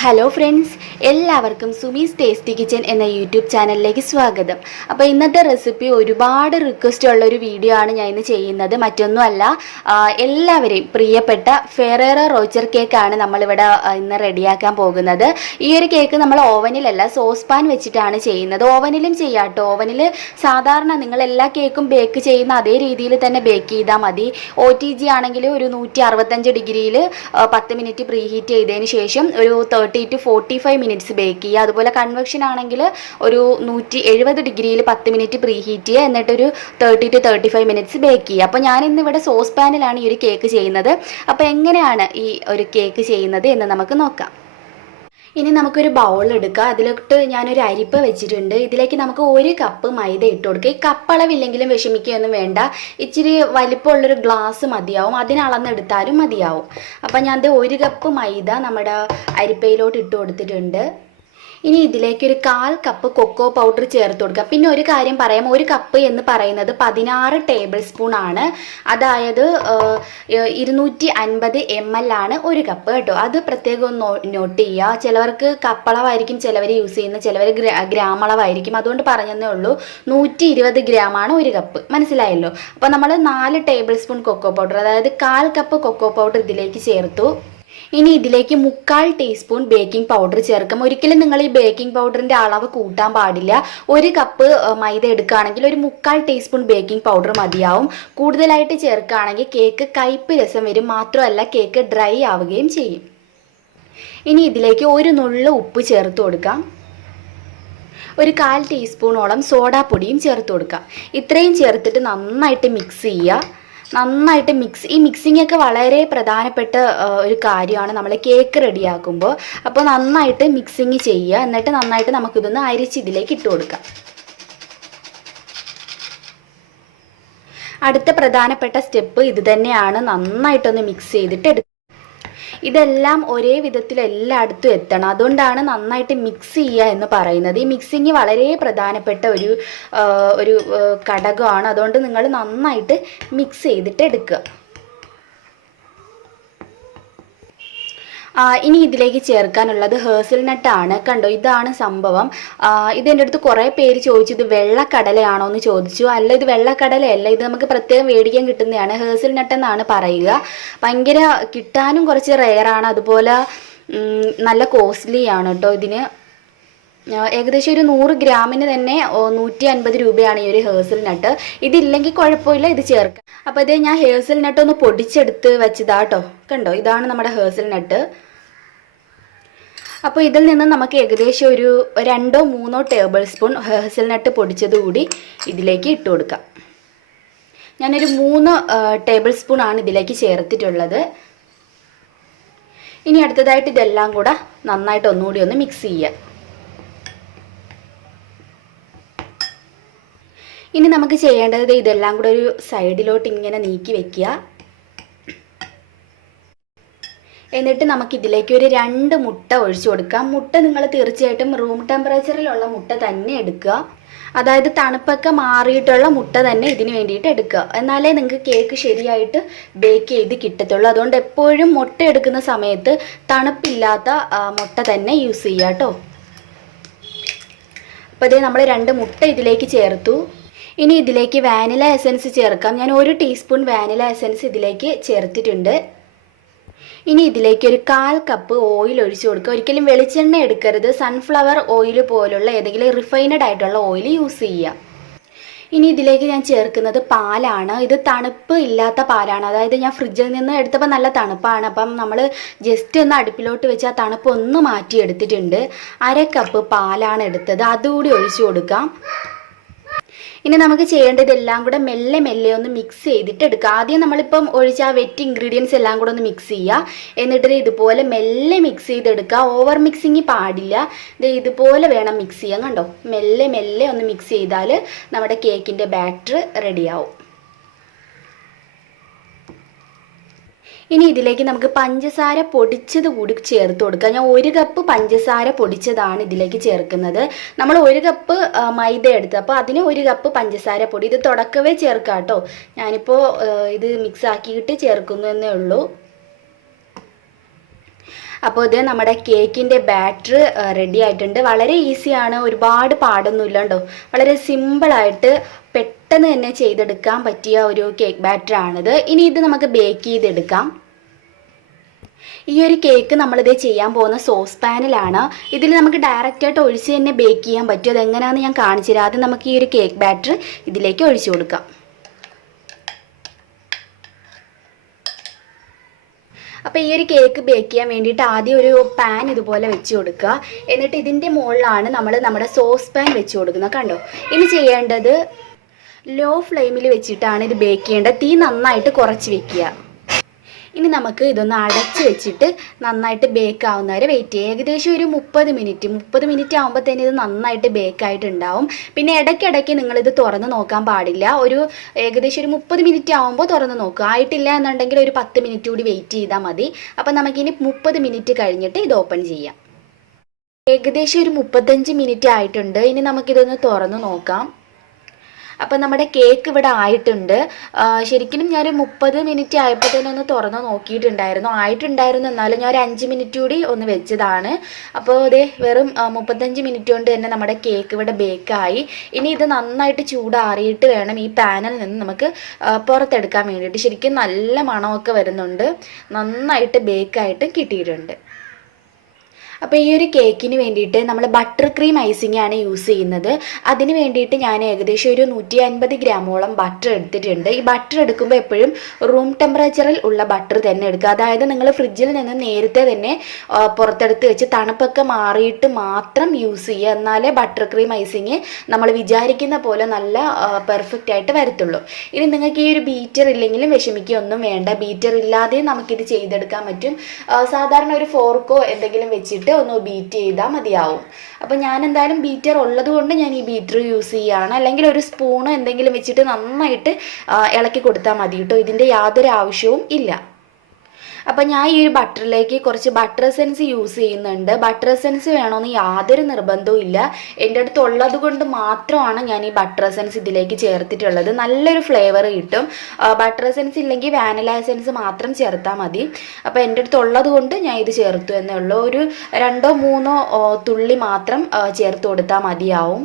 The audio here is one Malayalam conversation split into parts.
ഹലോ ഫ്രണ്ട്സ് എല്ലാവർക്കും സുമീസ് ടേസ്റ്റി കിച്ചൻ എന്ന യൂട്യൂബ് ചാനലിലേക്ക് സ്വാഗതം. അപ്പോൾ ഇന്നത്തെ റെസിപ്പി ഒരുപാട് റിക്വസ്റ്റ് ഉള്ള ഒരു വീഡിയോ ആണ് ഞാൻ ഇന്ന് ചെയ്യുന്നത്. മറ്റൊന്നുമല്ല എല്ലാവരെയും പ്രിയപ്പെട്ട ഫെറേറ റോച്ചർ കേക്കാണ് നമ്മളിവിടെ ഇന്ന് റെഡിയാക്കാൻ പോകുന്നത്. ഈ ഒരു കേക്ക് നമ്മൾ ഓവനിലല്ല സോസ് പാൻ വെച്ചിട്ടാണ് ചെയ്യുന്നത്. ഓവനിലും ചെയ്യാം കേട്ടോ. ഓവനിൽ സാധാരണ നിങ്ങൾ എല്ലാ കേക്കും ബേക്ക് ചെയ്യുന്ന അതേ രീതിയിൽ തന്നെ ബേക്ക് ചെയ്താൽ മതി. ഒ ടി ജി ആണെങ്കിൽ ഒരു നൂറ്റി അറുപത്തഞ്ച് ഡിഗ്രിയിൽ പത്ത് മിനിറ്റ് പ്രീഹീറ്റ് ചെയ്തതിന് ശേഷം ഒരു to forty five minutes bake ചെയ്യുക. അതുപോലെ കൺവെക്ഷൻ ആണെങ്കിൽ ഒരു നൂറ്റി എഴുപത് ഡിഗ്രിയിൽ പത്ത് മിനിറ്റ് പ്രീ ഹീറ്റ് ചെയ്യുക. എന്നിട്ടൊരു thirty to thirty five minutes bake ചെയ്യുക. അപ്പോൾ ഞാൻ ഇന്ന് ഇവിടെ സോസ് പാനിലാണ് ഈ ഒരു കേക്ക് ചെയ്യുന്നത്. അപ്പോൾ എങ്ങനെയാണ് ഈ ഒരു കേക്ക് ചെയ്യുന്നത് എന്ന് നമുക്ക് നോക്കാം. ഇനി നമുക്കൊരു ബൗൾ എടുക്കാം. അതിലോട്ട് ഞാനൊരു അരിപ്പ വെച്ചിട്ടുണ്ട്. ഇതിലേക്ക് നമുക്ക് ഒരു കപ്പ് മൈദ ഇട്ട് കൊടുക്കുക ഈ കപ്പളവില്ലെങ്കിലും വിഷമിക്കുകയൊന്നും വേണ്ട. ഇച്ചിരി വലിപ്പമുള്ളൊരു ഗ്ലാസ് മതിയാവും. അതിനളന്നെടുത്താലും മതിയാവും. അപ്പം ഞാൻ ഒരു കപ്പ് മൈദ നമ്മുടെ അരിപ്പയിലോട്ട് ഇട്ട് കൊടുത്തിട്ടുണ്ട്. ഇനി ഇതിലേക്ക് ഒരു കാൽ കപ്പ് കൊക്കോ പൗഡർ ചേർത്ത് കൊടുക്കുക പിന്നെ ഒരു കാര്യം പറയാം. ഒരു കപ്പ് എന്ന് പറയുന്നത് പതിനാറ് ടേബിൾ സ്പൂൺ ആണ്. അതായത് ഇരുന്നൂറ്റി അൻപത് എം എൽ ആണ് ഒരു കപ്പ് കേട്ടോ. അത് പ്രത്യേകം ഒന്ന് നോട്ട് ചെയ്യുക. ചിലവർക്ക് കപ്പളവായിരിക്കും ചിലവർ യൂസ് ചെയ്യുന്നത് ചിലവർ ഗ്രാമളവായിരിക്കും. അതുകൊണ്ട് പറഞ്ഞതേ ഉള്ളൂ. നൂറ്റി ഇരുപത് ഗ്രാമാണ് ഒരു കപ്പ് മനസ്സിലായല്ലോ? അപ്പോൾ നമ്മൾ നാല് ടേബിൾ സ്പൂൺ കൊക്കോ പൗഡർ അതായത് കാൽ കപ്പ് കൊക്കോ പൗഡർ ഇതിലേക്ക് ചേർത്തു. ഇനി ഇതിലേക്ക് മുക്കാൽ ടീസ്പൂൺ ബേക്കിംഗ് പൗഡർ ചേർക്കാം. ഒരിക്കലും നിങ്ങൾ ഈ ബേക്കിംഗ് പൗഡറിന്റെ അളവ് കൂട്ടാൻ പാടില്ല. ഒരു കപ്പ് മൈദ എടുക്കുകയാണെങ്കിൽ ഒരു മുക്കാൽ ടീസ്പൂൺ ബേക്കിംഗ് പൗഡർ മതിയാവും. കൂടുതലായിട്ട് ചേർക്കുകയാണെങ്കിൽ കേക്ക് കയ്പ് രസം വരും. മാത്രമല്ല കേക്ക് ഡ്രൈ ആവുകയും ചെയ്യും. ഇനി ഇതിലേക്ക് ഒരു നുള്ള ഉപ്പ് ചേർത്ത് കൊടുക്കാം. ഒരു കാൽ ടീസ്പൂണോളം സോഡാപ്പൊടിയും ചേർത്ത് കൊടുക്കാം. ഇത്രയും ചേർത്തിട്ട് നന്നായിട്ട് മിക്സ് ചെയ്യുക. നന്നായിട്ട് മിക്സ് ഈ മിക്സിംഗ് ഒക്കെ വളരെ പ്രധാനപ്പെട്ട ഒരു കാര്യമാണ്. നമ്മൾ കേക്ക് റെഡിയാക്കുമ്പോൾ അപ്പോൾ നന്നായിട്ട് മിക്സിങ് ചെയ്യുക. എന്നിട്ട് നന്നായിട്ട് നമുക്കിതൊന്ന് അരിച്ച് ഇതിലേക്ക് ഇട്ട് കൊടുക്കാം. അടുത്ത പ്രധാനപ്പെട്ട സ്റ്റെപ്പ് ഇത് തന്നെയാണ്. നന്നായിട്ടൊന്ന് മിക്സ് ചെയ്തിട്ട് ഇതെല്ലാം ഒരേ വിധത്തിൽ എല്ലായിടത്തും എത്തണം. അതുകൊണ്ടാണ് നന്നായിട്ട് മിക്സ് ചെയ്യുക എന്ന് പറയുന്നത്. ഈ മിക്സിങ് വളരെ പ്രധാനപ്പെട്ട ഒരു ഒരു ഘടകമാണ്. അതുകൊണ്ട് നിങ്ങൾ നന്നായിട്ട് മിക്സ് ചെയ്തിട്ട് എടുക്കുക. ഇനി ഇതിലേക്ക് ചേർക്കാനുള്ളത് ഹേഴ്സിൽ നട്ടാണ്. കണ്ടോ ഇതാണ് സംഭവം. ഇത് എന്റെ അടുത്ത് കുറേ പേര് ചോദിച്ചു ഇത് വെള്ളക്കടലയാണോ? എന്ന് ചോദിച്ചു. അല്ല ഇത് വെള്ളക്കടലയല്ല. ഇത് നമുക്ക് പ്രത്യേകം മേടിക്കാൻ കിട്ടുന്നതാണ്. ഹേഴ്സൽ നട്ട് എന്നാണ് പറയുക. ഭയങ്കര കിട്ടാനും കുറച്ച് റെയറാണ്. അതുപോലെ നല്ല കോസ്റ്റ്ലി ആണ് കേട്ടോ ഇതിന്. ഏകദേശം ഒരു നൂറ് ഗ്രാമിന് തന്നെ നൂറ്റി അൻപത് രൂപയാണ് ഈ ഒരു ഹേഴ്സൽ നട്ട്. ഇതില്ലെങ്കിൽ കുഴപ്പമില്ല ഇത് ചേർക്കാം. അപ്പോൾ ഇത് ഞാൻ ഹേഴ്സൽ നട്ട് ഒന്ന് പൊടിച്ചെടുത്ത് വെച്ചതാട്ടോ കണ്ടോ ഇതാണ് നമ്മുടെ ഹേഴ്സൽ നട്ട്. അപ്പോൾ ഇതിൽ നിന്ന് നമുക്ക് ഏകദേശം ഒരു രണ്ടോ മൂന്നോ ടേബിൾ സ്പൂൺ ഹെസൽനട്ട് പൊടിച്ചത് കൂടി ഇതിലേക്ക് ഇട്ട് കൊടുക്കാം. ഞാനൊരു മൂന്ന് ടേബിൾ സ്പൂൺ ആണ് ഇതിലേക്ക് ചേർത്തിട്ടുള്ളത്. ഇനി അടുത്തതായിട്ട് ഇതെല്ലാം കൂടെ നന്നായിട്ട് ഒന്നുകൂടി ഒന്ന് മിക്സ് ചെയ്യുക ഇനി നമുക്ക് ചെയ്യേണ്ടത് ഇതെല്ലാം കൂടെ ഒരു സൈഡിലോട്ട് ഇങ്ങനെ നീക്കി വെക്കുക. എന്നിട്ട് നമുക്ക് ഇതിലേക്ക് ഒരു രണ്ട് മുട്ട ഒഴിച്ചു കൊടുക്കാം. മുട്ട നിങ്ങൾ തീർച്ചയായിട്ടും റൂം ടെമ്പറേച്ചറിലുള്ള മുട്ട തന്നെ എടുക്കുക. അതായത് തണുപ്പൊക്കെ മാറിയിട്ടുള്ള മുട്ട തന്നെ ഇതിന് വേണ്ടിയിട്ട് എടുക്കുക. എന്നാലേ നിങ്ങൾക്ക് കേക്ക് ശരിയായിട്ട് ബേക്ക് ചെയ്ത് കിട്ടത്തുള്ളൂ. അതുകൊണ്ട് എപ്പോഴും മുട്ട എടുക്കുന്ന സമയത്ത് തണുപ്പില്ലാത്ത മുട്ട തന്നെ യൂസ് ചെയ്യുക കേട്ടോ. അപ്പോൾ ഇതേ നമ്മൾ രണ്ട് മുട്ട ഇതിലേക്ക് ചേർത്തു. ഇനി ഇതിലേക്ക് വാനില എസൻസ് ചേർക്കാം. ഞാൻ ഒരു ടീസ്പൂൺ വാനില എസൻസ് ഇതിലേക്ക് ചേർത്തിട്ടുണ്ട്. ഇനി ഇതിലേക്ക് ഒരു കാൽ കപ്പ് ഓയിൽ ഒഴിച്ചു കൊടുക്കുക. ഒരിക്കലും വെളിച്ചെണ്ണ എടുക്കരുത്. സൺഫ്ലവർ ഓയിൽ പോലുള്ള ഏതെങ്കിലും റിഫൈനഡ് ആയിട്ടുള്ള ഓയിൽ യൂസ് ചെയ്യുക. ഇനി ഇതിലേക്ക് ഞാൻ ചേർക്കുന്നത് പാലാണ്. ഇത് തണുപ്പ് ഇല്ലാത്ത പാലാണ്. അതായത് ഞാൻ ഫ്രിഡ്ജിൽ നിന്ന് എടുത്തപ്പോൾ നല്ല തണുപ്പാണ്. അപ്പം നമ്മൾ ജസ്റ്റ് ഒന്ന് അടുപ്പിലോട്ട് വെച്ച് ആ തണുപ്പ് ഒന്ന് മാറ്റി എടുത്തിട്ടുണ്ട് അര കപ്പ് പാലാണ് എടുത്തത്. അതുകൂടി ഒഴിച്ചു കൊടുക്കാം. ഇനി നമുക്ക് ചെയ്യേണ്ടത് എല്ലാം കൂടെ മെല്ലെ മെല്ലെ ഒന്ന് മിക്സ് ചെയ്തിട്ട് എടുക്കുക ആദ്യം നമ്മളിപ്പം ഒഴിച്ച ആ വെറ്റ് ഇൻഗ്രീഡിയൻസ് എല്ലാം കൂടെ ഒന്ന് മിക്സ് ചെയ്യുക എന്നിട്ട് ഇതുപോലെ മെല്ലെ മിക്സ് ചെയ്തെടുക്കുക ഓവർ മിക്സിങ് പാടില്ല. ഇത് ഇതുപോലെ വേണം മിക്സ് ചെയ്യാൻ കണ്ടോ? മെല്ലെ മെല്ലെ ഒന്ന് മിക്സ് ചെയ്താൽ നമ്മുടെ കേക്കിന്റെ ബാറ്റർ റെഡിയാവും ഇനി ഇതിലേക്ക് നമുക്ക് പഞ്ചസാര പൊടിച്ചത് കൂടി ചേർത്ത് കൊടുക്കാം. ഞാൻ ഒരു കപ്പ് പഞ്ചസാര പൊടിച്ചതാണ് ഇതിലേക്ക് ചേർക്കുന്നത്. നമ്മൾ ഒരു കപ്പ് മൈദ എടുത്ത്. അപ്പോൾ അതിന് ഒരു കപ്പ് പഞ്ചസാര പൊടി. ഇത് തുടക്കവേ ചേർക്കാം കേട്ടോ ഞാനിപ്പോൾ ഇത് മിക്സ് ആക്കിയിട്ട് ചേർക്കുന്നു എന്നേ ഉള്ളൂ. അപ്പോൾ ഇത് നമ്മുടെ കേക്കിന്റെ ബാറ്റർ റെഡി ആയിട്ടുണ്ട്. വളരെ ഈസിയാണ് ഒരുപാട് പാടൊന്നുമില്ല കേട്ടോ വളരെ സിമ്പിളായിട്ട് പെട്ടെന്ന് തന്നെ ചെയ്തെടുക്കാൻ പറ്റിയ ഒരു കേക്ക് ബാറ്ററാണിത് ഇനി ഇത് നമുക്ക് ബേക്ക് ചെയ്തെടുക്കാം. ഈ ഒരു കേക്ക് നമ്മളിത് ചെയ്യാൻ പോകുന്ന സോസ് പാനിലാണ് ഇതിൽ നമുക്ക് ഡയറക്റ്റായിട്ട് ഒഴിച്ച് തന്നെ ബേക്ക് ചെയ്യാൻ പറ്റും. അതെങ്ങനെയാണെന്ന് ഞാൻ കാണിച്ചു തരാം. ആദ്യം നമുക്ക് ഈ ഒരു കേക്ക് ബാറ്റർ ഇതിലേക്ക് ഒഴിച്ചു കൊടുക്കാം. അപ്പോൾ ഈ ഒരു കേക്ക് ബേക്ക് ചെയ്യാൻ വേണ്ടിയിട്ട് ആദ്യം ഒരു പാൻ ഇതുപോലെ വെച്ച് കൊടുക്കുക. എന്നിട്ട് ഇതിന്റെ മുകളിലാണ് നമ്മൾ നമ്മുടെ സോസ് പാൻ വെച്ച് കൊടുക്കുന്നത്. കണ്ടോ? ഇനി ചെയ്യേണ്ടത് ലോ ഫ്ലെയിമിൽ വെച്ചിട്ടാണ് ഇത് ബേക്ക് ചെയ്യേണ്ടത്. തീ നന്നായിട്ട് കുറച്ച് വെക്കുക. ഇനി നമുക്ക് ഇതൊന്ന് അടച്ച് വെച്ചിട്ട് നന്നായിട്ട് ബേക്ക് ആവുന്ന വരെ വെയിറ്റ് ചെയ്യുക. ഏകദേശം ഒരു മുപ്പത് മിനിറ്റ് മുപ്പത് മിനിറ്റ് ആകുമ്പോൾ തന്നെ ഇത് നന്നായിട്ട് ബേക്ക് ആയിട്ടുണ്ടാവും. പിന്നെ ഇടയ്ക്കിടയ്ക്ക് നിങ്ങളിത് തുറന്ന് നോക്കാൻ പാടില്ല. ഒരു ഏകദേശം ഒരു മുപ്പത് മിനിറ്റ് ആകുമ്പോൾ തുറന്ന് നോക്കുക. ആയിട്ടില്ല എന്നുണ്ടെങ്കിൽ ഒരു പത്ത് മിനിറ്റ് കൂടി വെയിറ്റ് ചെയ്താൽ മതി. അപ്പം നമുക്കിനി മുപ്പത് മിനിറ്റ് കഴിഞ്ഞിട്ട് ഇത് ഓപ്പൺ ചെയ്യാം. ഏകദേശം ഒരു മുപ്പത്തഞ്ച് മിനിറ്റ് ആയിട്ടുണ്ട്. ഇനി നമുക്കിതൊന്ന് തുറന്ന് നോക്കാം. അപ്പം നമ്മുടെ കേക്ക് ഇവിടെ ആയിട്ടുണ്ട്. ശരിക്കും ഞാനൊരു മുപ്പത് മിനിറ്റ് ആയപ്പോഴത്തേനും തന്നെ ഒന്ന് തുറന്ന് നോക്കിയിട്ടുണ്ടായിരുന്നു. ആയിട്ടുണ്ടായിരുന്നു എന്നാലും ഞാൻ ഒരു അഞ്ച് മിനിറ്റ് കൂടി ഒന്ന് വെച്ചതാണ്. അപ്പോൾ ഇതേ വെറും മുപ്പത്തഞ്ച് മിനിറ്റ് കൊണ്ട് തന്നെ നമ്മുടെ കേക്ക് ഇവിടെ ബേക്കായി ഇനി ഇത് നന്നായിട്ട് ചൂടാറിയിട്ട് വേണം ഈ പാനിൽ നിന്ന് നമുക്ക് പുറത്തെടുക്കാൻ വേണ്ടിയിട്ട്. ശരിക്കും നല്ല മണമൊക്കെ വരുന്നുണ്ട്. നന്നായിട്ട് ബേക്കായിട്ട് കിട്ടിയിട്ടുണ്ട്. അപ്പോൾ ഈ ഒരു കേക്കിന് വേണ്ടിയിട്ട് നമ്മൾ ബട്ടർ ക്രീം ഐസിംഗ് ആണ് യൂസ് ചെയ്യുന്നത്. അതിന് വേണ്ടിയിട്ട് ഞാൻ ഏകദേശം ഒരു നൂറ്റി അൻപത് ഗ്രാമോളം ബട്ടർ എടുത്തിട്ടുണ്ട്. ഈ ബട്ടർ എടുക്കുമ്പോൾ എപ്പോഴും റൂം ടെമ്പറേച്ചറിൽ ഉള്ള ബട്ടർ തന്നെ എടുക്കുക. അതായത് നിങ്ങൾ ഫ്രിഡ്ജിൽ നിന്ന് നേരത്തെ തന്നെ പുറത്തെടുത്ത് വെച്ച് തണുപ്പൊക്കെ മാറിയിട്ട് മാത്രം യൂസ് ചെയ്യുക. എന്നാലേ ബട്ടർ ക്രീം ഐസിങ് നമ്മൾ വിചാരിക്കുന്ന പോലെ നല്ല പെർഫെക്റ്റ് ആയിട്ട് വരത്തുള്ളൂ. ഇനി നിങ്ങൾക്ക് ഈ ഒരു ബീറ്റർ ഇല്ലെങ്കിലും വിഷമിക്കുകയൊന്നും വേണ്ട. ബീറ്റർ ഇല്ലാതെ നമുക്കിത് ചെയ്തെടുക്കാൻ പറ്റും. സാധാരണ ഒരു ഫോർക്കോ എന്തെങ്കിലും വെച്ചിട്ട് ഒന്ന് ബീറ്റ് ചെയ്താൽ മതിയാവും. അപ്പോൾ ഞാൻ എന്തായാലും ബീറ്റർ ഉള്ളത് കൊണ്ട് ഞാൻ ഈ ബീറ്റർ യൂസ് ചെയ്യുകയാണ് അല്ലെങ്കിൽ ഒരു സ്പൂണ് എന്തെങ്കിലും വെച്ചിട്ട് നന്നായിട്ട് ഇളക്കി കൊടുത്താൽ മതി കേട്ടോ ഇതിന്റെ യാതൊരു ആവശ്യവും ഇല്ല. അപ്പം ഞാൻ ഈ ഒരു ബട്ടറിലേക്ക് കുറച്ച് ബട്ടർ എസെൻസ് യൂസ് ചെയ്യുന്നുണ്ട്. ബട്ടർ എസെൻസ് വേണമെന്ന് യാതൊരു നിർബന്ധവും ഇല്ല. എന്റെ അടുത്ത് ഉള്ളത് കൊണ്ട് മാത്രമാണ് ഞാൻ ഈ ബട്ടർ എസെൻസ് ഇതിലേക്ക് ചേർത്തിട്ടുള്ളത്. നല്ലൊരു ഫ്ലേവർ കിട്ടും. ബട്ടർ എസെൻസ് ഇല്ലെങ്കിൽ വാനില എസെൻസ് മാത്രം ചേർത്താൽ മതി. അപ്പോൾ എന്റെ അടുത്ത് ഉള്ളത് കൊണ്ട് ഞാൻ ഇത് ചേർത്തു എന്നേ ഉള്ളൂ. ഒരു രണ്ടോ മൂന്നോ തുള്ളി മാത്രം ചേർത്ത് കൊടുത്താൽ മതിയാവും.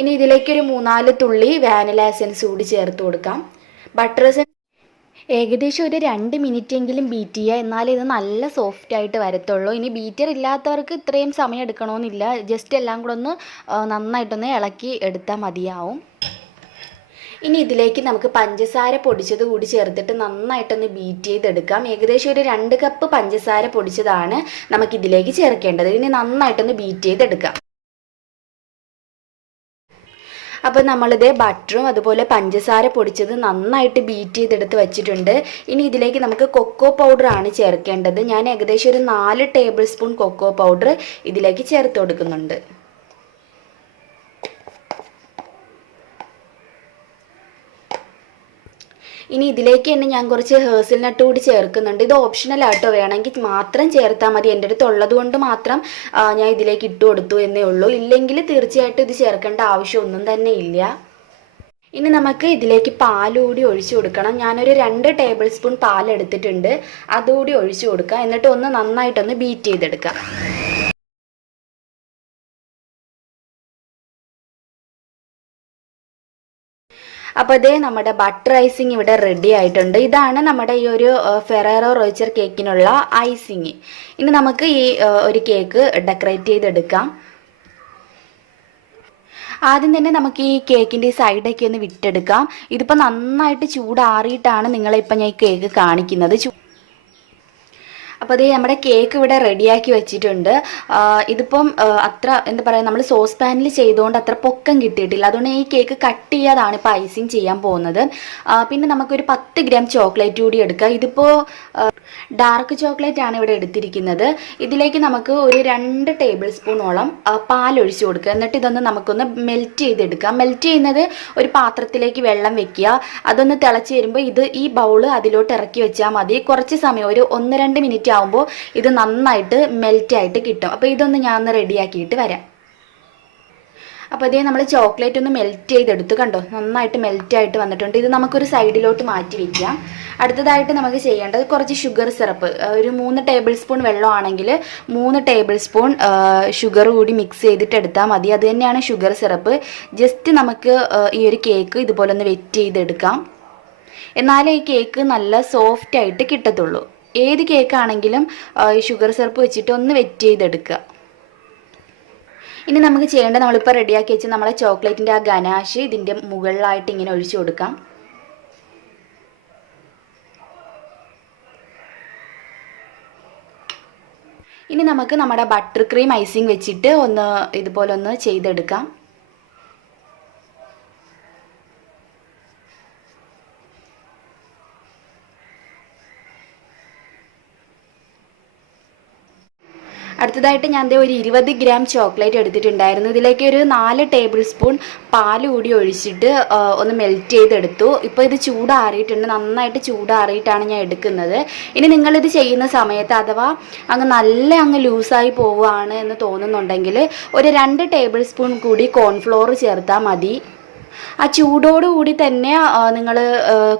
ഇനി ഇതിലേക്ക് ഒരു മൂന്നാൽ തുള്ളി വാനില എസെൻസ് കൂടി ചേർത്ത് കൊടുക്കാം. ബട്ടർ ഏകദേശം ഒരു രണ്ട് മിനിറ്റ് എങ്കിലും ബീറ്റ് ചെയ്യുക. എന്നാലേ ഇത് നല്ല സോഫ്റ്റ് ആയിട്ട് വരത്തുള്ളൂ. ഇനി ബീറ്റർ ഇല്ലാത്തവർക്ക് ഇത്രയും സമയം എടുക്കണമെന്നില്ല. ജസ്റ്റ് എല്ലാം കൂടെ ഒന്ന് നന്നായിട്ടൊന്ന് ഇളക്കി എടുത്താൽ മതിയാവും. ഇനി ഇതിലേക്ക് നമുക്ക് പഞ്ചസാര പൊടിച്ചത് കൂടി ചേർത്തിട്ട് നന്നായിട്ടൊന്ന് ബീറ്റ് ചെയ്തെടുക്കാം. ഏകദേശം ഒരു രണ്ട് കപ്പ് പഞ്ചസാര പൊടിച്ചതാണ് നമുക്കിതിലേക്ക് ചേർക്കേണ്ടത്. ഇനി നന്നായിട്ടൊന്ന് ബീറ്റ് ചെയ്തെടുക്കാം. അപ്പോൾ നമ്മളിത് ബട്ടറും അതുപോലെ പഞ്ചസാര പൊടിച്ചത് നന്നായിട്ട് ബീറ്റ് ചെയ്തെടുത്ത് വെച്ചിട്ടുണ്ട്. ഇനി ഇതിലേക്ക് നമുക്ക് കൊക്കോ പൗഡറാണ് ചേർക്കേണ്ടത്. ഞാൻ ഏകദേശം ഒരു നാല് ടേബിൾ സ്പൂൺ കൊക്കോ പൗഡർ ഇതിലേക്ക് ചേർത്ത് കൊടുക്കുന്നുണ്ട്. ഇനി ഇതിലേക്ക് തന്നെ ഞാൻ കുറച്ച് ഹേഴ്സിൽ നട്ട് കൂടി ചേർക്കുന്നുണ്ട്. ഇത് ഓപ്ഷണൽ ആട്ടോ? വേണമെങ്കിൽ മാത്രം ചേർത്താൽ മതി. എന്റെ അടുത്ത് ഉള്ളത് കൊണ്ട് മാത്രം ഞാൻ ഇതിലേക്ക് ഇട്ട് കൊടുത്തു എന്നേ ഉള്ളൂ. ഇല്ലെങ്കിൽ തീർച്ചയായിട്ടും ഇത് ചേർക്കേണ്ട ആവശ്യമൊന്നും തന്നെ ഇല്ല. ഇനി നമുക്ക് ഇതിലേക്ക് പാൽ കൂടി ഒഴിച്ചു കൊടുക്കണം. ഞാനൊരു രണ്ട് ടേബിൾ സ്പൂൺ പാലെടുത്തിട്ടുണ്ട്. അതുകൂടി ഒഴിച്ചു കൊടുക്കുക എന്നിട്ട് ഒന്ന് നന്നായിട്ടൊന്ന് ബീറ്റ് ചെയ്തെടുക്കുക അപ്പോൾ ഇതേ നമ്മുടെ ബട്ടർ ഐസിങ് ഇവിടെ റെഡി ആയിട്ടുണ്ട്. ഇതാണ് നമ്മുടെ ഈ ഒരു ഫെറേറോ റോച്ചർ കേക്കിനുള്ള ഐസിങ് ഇനി നമുക്ക് ഈ ഒരു കേക്ക് ഡെക്കറേറ്റ് ചെയ്തെടുക്കാം. ആദ്യം തന്നെ നമുക്ക് ഈ കേക്കിന്റെ സൈഡൊക്കെ ഒന്ന് വിട്ടെടുക്കാം. ഇതിപ്പോൾ നന്നായിട്ട് ചൂടാറിയിട്ടാണ് നിങ്ങളിപ്പോൾ ഞാൻ ഈ കേക്ക് കാണിക്കുന്നത്. അപ്പോൾ അതേ നമ്മുടെ കേക്ക് ഇവിടെ റെഡിയാക്കി വെച്ചിട്ടുണ്ട്. ഇതിപ്പം അത്ര എന്താ പറയുക നമ്മൾ സോസ് പാനിൽ ചെയ്തുകൊണ്ട് അത്ര പൊക്കം കിട്ടിയിട്ടില്ല. അതുകൊണ്ട് ഈ കേക്ക് കട്ട് ചെയ്യാതാണ് ഇപ്പോൾ ഐസിങ് ചെയ്യാൻ പോകുന്നത്. പിന്നെ നമുക്കൊരു പത്ത് ഗ്രാം ചോക്ലേറ്റ് കൂടി എടുക്കുക ഇതിപ്പോൾ ഡാർക്ക് ചോക്ലേറ്റ് ആണ് ഇവിടെ എടുത്തിരിക്കുന്നത്. ഇതിലേക്ക് നമുക്ക് ഒരു രണ്ട് ടേബിൾ സ്പൂണോളം പാലൊഴിച്ച് കൊടുക്കുക. എന്നിട്ട് ഇതൊന്ന് നമുക്കൊന്ന് മെൽറ്റ് ചെയ്തെടുക്കാം. മെൽറ്റ് ചെയ്യുന്നത് ഒരു പാത്രത്തിലേക്ക് വെള്ളം വെക്കുക. അതൊന്ന് തിളച്ച് വരുമ്പോൾ ഇത് ഈ ബൗൾ അതിലോട്ട് ഇറക്കി വെച്ചാൽ മതി. കുറച്ച് സമയം ഒരു ഒന്ന് രണ്ട് മിനിറ്റ് ആകുമ്പോൾ ഇത് നന്നായിട്ട് മെൽറ്റ് ആയിട്ട് കിട്ടും. അപ്പോൾ ഇതൊന്ന് ഞാൻ ഒന്ന് റെഡിയാക്കിയിട്ട് വരാം. അപ്പോൾ ഇതേ നമ്മൾ ചോക്ലേറ്റ് ഒന്ന് മെൽറ്റ് ചെയ്തെടുത്ത് കണ്ടോ? നന്നായിട്ട് മെൽറ്റ് ആയിട്ട് വന്നിട്ടുണ്ട്. ഇത് നമുക്കൊരു സൈഡിലോട്ട് മാറ്റി വയ്ക്കാം അടുത്തതായിട്ട് നമുക്ക് ചെയ്യേണ്ടത് കുറച്ച് ഷുഗർ സിറപ്പ് ഒരു മൂന്ന് ടേബിൾ സ്പൂൺ വെള്ളമാണെങ്കിൽ മൂന്ന് ടേബിൾ സ്പൂൺ ഷുഗർ കൂടി മിക്സ് ചെയ്തിട്ട് എടുത്താൽ മതി. അത് തന്നെയാണ് ഷുഗർ സിറപ്പ് ജസ്റ്റ് നമുക്ക് ഈ ഒരു കേക്ക് ഇതുപോലെ ഒന്ന് വെറ്റ് ചെയ്തെടുക്കാം. എന്നാലേ ഈ കേക്ക് നല്ല സോഫ്റ്റ് ആയിട്ട് കിട്ടത്തുള്ളൂ. ഏത് കേക്കാണെങ്കിലും ഈ ഷുഗർ സിറപ്പ് വെച്ചിട്ട് ഒന്ന് വെറ്റ് ചെയ്തെടുക്കുക. ഇനി നമുക്ക് ചെയ്യേണ്ടത് നമ്മളിപ്പോൾ റെഡിയാക്കി വെച്ച് നമ്മളെ ചോക്ലേറ്റിന്റെ ആ ഗനാഷ് ഇതിന്റെ മുകളിലായിട്ട് ഇങ്ങനെ ഒഴിച്ചു കൊടുക്കാം. ഇനി നമുക്ക് നമ്മുടെ ബട്ടർ ക്രീം ഐസിങ് വെച്ചിട്ട് ഒന്ന് ഇതുപോലെ ഒന്ന് ചെയ്തെടുക്കാം. അടുത്തതായിട്ട് ഞാൻ ഒരു ഇരുപത് ഗ്രാം ചോക്ലേറ്റ് എടുത്തിട്ടുണ്ടായിരുന്നു. ഇതിലേക്ക് ഒരു നാല് ടേബിൾ സ്പൂൺ പാൽ കൂടി ഒഴിച്ചിട്ട് ഒന്ന് മെൽറ്റ് ചെയ്തെടുത്തു. ഇപ്പോൾ ഇത് ചൂടാറിയിട്ടുണ്ട്. നന്നായിട്ട് ചൂടാറിയിട്ടാണ് ഞാൻ എടുക്കുന്നത്. ഇനി നിങ്ങളിത് ചെയ്യുന്ന സമയത്ത് അഥവാ അങ്ങ് നല്ല അങ്ങ് ലൂസായി പോവുകയാണ് എന്ന് തോന്നുന്നുണ്ടെങ്കിൽ ഒരു രണ്ട് ടേബിൾ സ്പൂൺ കൂടി കോൺഫ്ലോർ ചേർത്താൽ മതി. ആ ചൂടോടുകൂടി തന്നെ നിങ്ങൾ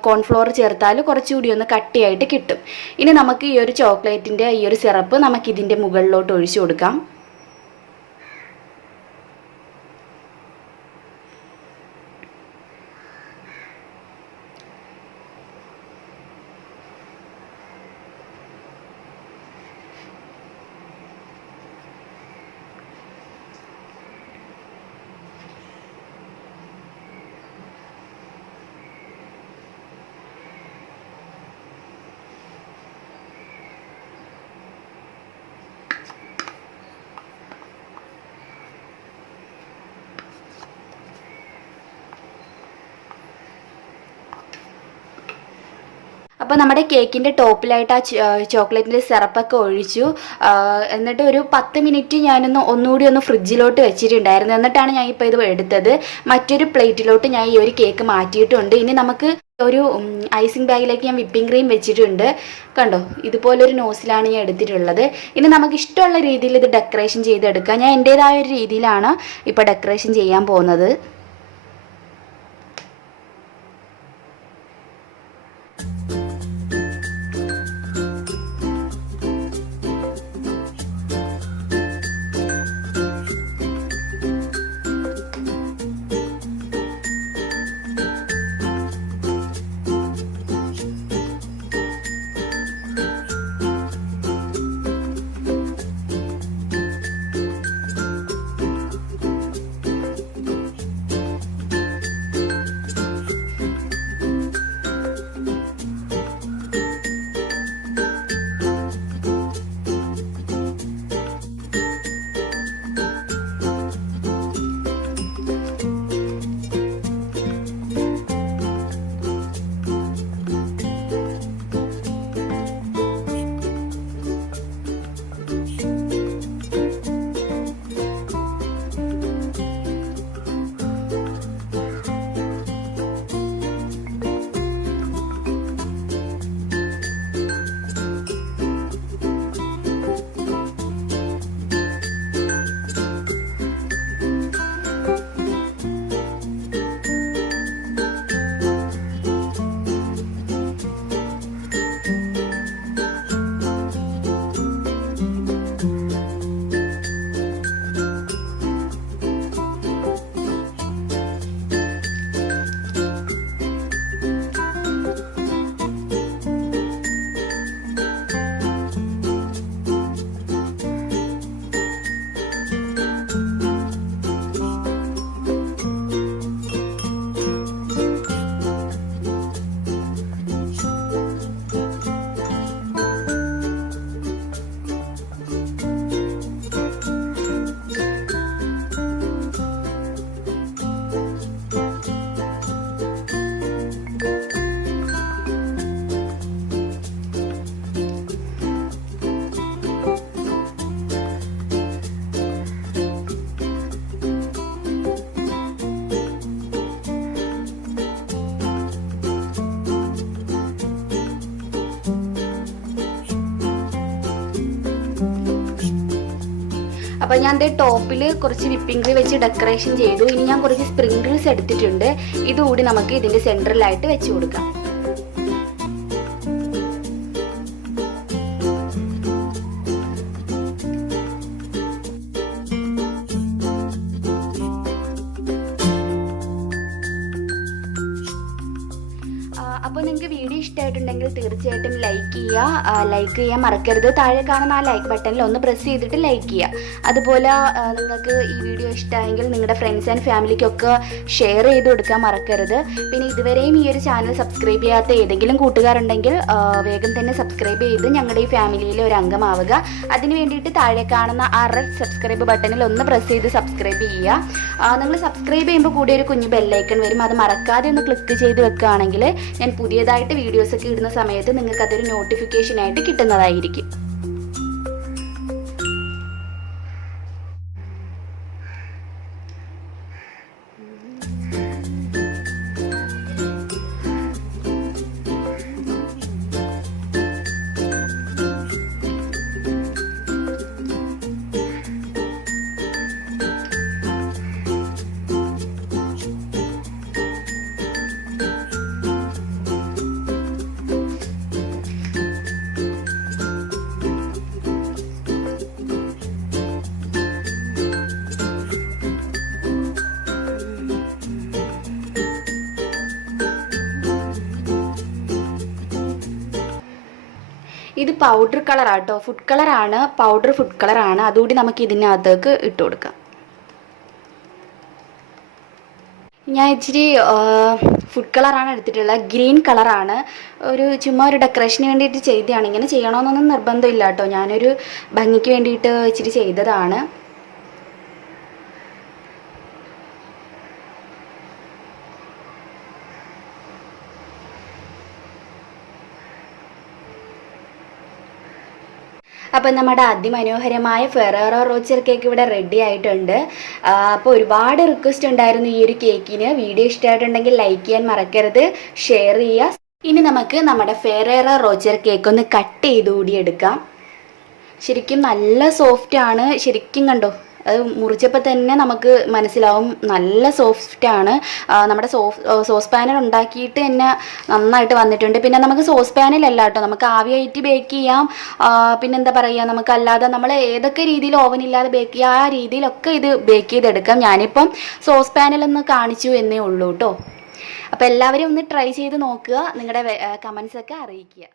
കോൺഫ്ലോർ ചേർത്താൽ കുറച്ചുകൂടി ഒന്ന് കട്ടിയായിട്ട് കിട്ടും. ഇനി നമുക്ക് ഈ ഒരു ചോക്ലേറ്റിന്റെ ഈ ഒരു സിറപ്പ് നമുക്കിതിന്റെ മുകളിലോട്ട് ഒഴിച്ചു കൊടുക്കാം. അപ്പോൾ നമ്മുടെ കേക്കിന്റെ ടോപ്പിലായിട്ട് ആ ചോക്ലേറ്റിന്റെ സിറപ്പൊക്കെ ഒഴിച്ചു. എന്നിട്ട് ഒരു പത്ത് മിനിറ്റ് ഞാനൊന്ന് ഒന്നുകൂടി ഒന്ന് ഫ്രിഡ്ജിലോട്ട് വെച്ചിട്ടുണ്ടായിരുന്നു. എന്നിട്ടാണ് ഞാൻ ഇപ്പോൾ ഇത് എടുത്തത്. മറ്റൊരു പ്ലേറ്റിലോട്ട് ഞാൻ ഈ ഒരു കേക്ക് മാറ്റിയിട്ടുണ്ട്. ഇനി നമുക്ക് ഒരു ഐസിങ് ബാഗിലേക്ക് ഞാൻ വിപ്പിംഗ് ക്രീം വെച്ചിട്ടുണ്ട്. കണ്ടോ? ഇതുപോലൊരു നോസിലാണ് ഞാൻ എടുത്തിട്ടുള്ളത്. ഇനി നമുക്ക് ഇഷ്ടമുള്ള രീതിയിൽ ഇത് ഡെക്കറേഷൻ ചെയ്തെടുക്കാം. ഞാൻ എന്റേതായ ഒരു രീതിയിലാണ് ഇപ്പോൾ ഡെക്കറേഷൻ ചെയ്യാൻ പോകുന്നത്. അപ്പോൾ ഞാൻ ദേ ടോപ്പിൽ കുറച്ച് വിപ്പിംഗ് ക്രീം വെച്ച് ഡെക്കറേഷൻ ചെയ്തു. ഇനി ഞാൻ കുറച്ച് സ്പ്രിങ്കിൾസ് എടുത്തിട്ടുണ്ട്. ഇതുകൂടി നമുക്ക് ഇതിന്റെ സെന്ററിലായിട്ട് വെച്ച് കൊടുക്കാം. വീഡിയോ ഇഷ്ടമായിട്ടുണ്ടെങ്കിൽ തീർച്ചയായിട്ടും ലൈക്ക് ചെയ്യുക. ലൈക്ക് ചെയ്യാൻ മറക്കരുത്. താഴെ കാണുന്ന ആ ലൈക്ക് ബട്ടണിൽ ഒന്ന് പ്രസ് ചെയ്തിട്ട് ലൈക്ക് ചെയ്യുക. അതുപോലെ നിങ്ങൾക്ക് ഈ വീഡിയോ ഇഷ്ടമായെങ്കിൽ നിങ്ങളുടെ ഫ്രണ്ട്സ് ആൻഡ് ഫാമിലിക്കൊക്കെ ഷെയർ ചെയ്ത് കൊടുക്കാൻ മറക്കരുത്. പിന്നെ ഇതുവരെയും ഈ ഒരു ചാനൽ സബ്സ്ക്രൈബ് ചെയ്യാത്ത ഏതെങ്കിലും കൂട്ടുകാരുണ്ടെങ്കിൽ വേഗം തന്നെ സബ്സ്ക്രൈബ് ചെയ്ത് ഞങ്ങളുടെ ഈ ഫാമിലിയിലെ ഒരു അംഗമാവുക. അതിന് വേണ്ടിയിട്ട് താഴെ കാണുന്ന ആ റെഡ് സബ്സ്ക്രൈബ് ബട്ടണിൽ ഒന്ന് പ്രസ് ചെയ്ത് സബ്സ്ക്രൈബ് ചെയ്യുക. നിങ്ങൾ സബ്സ്ക്രൈബ് ചെയ്യുമ്പോൾ കൂടി ഒരു കുഞ്ഞു ബെല്ലൈക്കൺ വരും. അത് മറക്കാതെ ഒന്ന് ക്ലിക്ക് ചെയ്ത് വെക്കുകയാണെങ്കിൽ ഞാൻ പുതിയതായിട്ട് വീഡിയോസ് ഒക്കെ ഇടുന്ന സമയത്ത് നിങ്ങൾക്ക് അതൊരു നോട്ടിഫിക്കേഷൻ ആയിട്ട് കിട്ടുന്നതായിരിക്കും. ഇത് പൗഡർ കളറാട്ടോ ഫുഡ് കളറാണ് പൗഡർ ഫുഡ് കളറാണ് അതുകൂടി നമുക്ക് ഇതിനകത്തേക്ക് ഇട്ട് കൊടുക്കാം. ഞാൻ ഇച്ചിരി ഫുഡ് കളറാണ് എടുത്തിട്ടുള്ളത്. ഗ്രീൻ കളറാണ് ഒരു ചുമ്മാ ഒരു ഡെക്കറേഷന് വേണ്ടിയിട്ട് ചെയ്തതാണ്. ഇങ്ങനെ ചെയ്യണമെന്നൊന്നും നിർബന്ധമില്ല കേട്ടോ ഞാനൊരു ഭംഗിക്ക് വേണ്ടിയിട്ട് ഇച്ചിരി ചെയ്തതാണ്. അപ്പം നമ്മുടെ അതിമനോഹരമായ ഫെറേറോ റോച്ചർ കേക്ക് ഇവിടെ റെഡി ആയിട്ടുണ്ട്. അപ്പോൾ ഒരുപാട് റിക്വസ്റ്റ് ഉണ്ടായിരുന്നു ഈ ഒരു കേക്കിന് വീഡിയോ ഇഷ്ടമായിട്ടുണ്ടെങ്കിൽ ലൈക്ക് ചെയ്യാൻ മറക്കരുത്. ഷെയർ ചെയ്യുക. ഇനി നമുക്ക് നമ്മുടെ ഫെറേറോ റോച്ചർ കേക്ക് ഒന്ന് കട്ട് ചെയ്ത് കൂടി എടുക്കാം. ശരിക്കും നല്ല സോഫ്റ്റ് ആണ്. ശരിക്കും കണ്ടോ? അത് മുറിച്ചപ്പോൾ തന്നെ നമുക്ക് മനസ്സിലാവും നല്ല സോഫ്റ്റ് ആണ്. നമ്മുടെ സോസ് പാനിൽ ഉണ്ടാക്കിയിട്ട് തന്നെ നന്നായിട്ട് വന്നിട്ടുണ്ട്. പിന്നെ നമുക്ക് സോസ് പാനിലല്ല കേട്ടോ നമുക്ക് ആവിയായിട്ട് ബേക്ക് ചെയ്യാം. പിന്നെ പിന്നെന്താ പറയുക നമുക്ക് അല്ലാതെ നമ്മൾ ഏതൊക്കെ രീതിയിൽ ഓവൻ ഇല്ലാതെ ബേക്ക് ചെയ്യുക ആ രീതിയിലൊക്കെ ഇത് ബേക്ക് ചെയ്തെടുക്കാം. ഞാനിപ്പം സോസ് പാനിലൊന്ന് കാണിച്ചു എന്നേ ഉള്ളൂ കേട്ടോ. അപ്പോൾ എല്ലാവരും ഒന്ന് ട്രൈ ചെയ്ത് നോക്കുക. നിങ്ങളുടെ കമൻസൊക്കെ അറിയിക്കുക.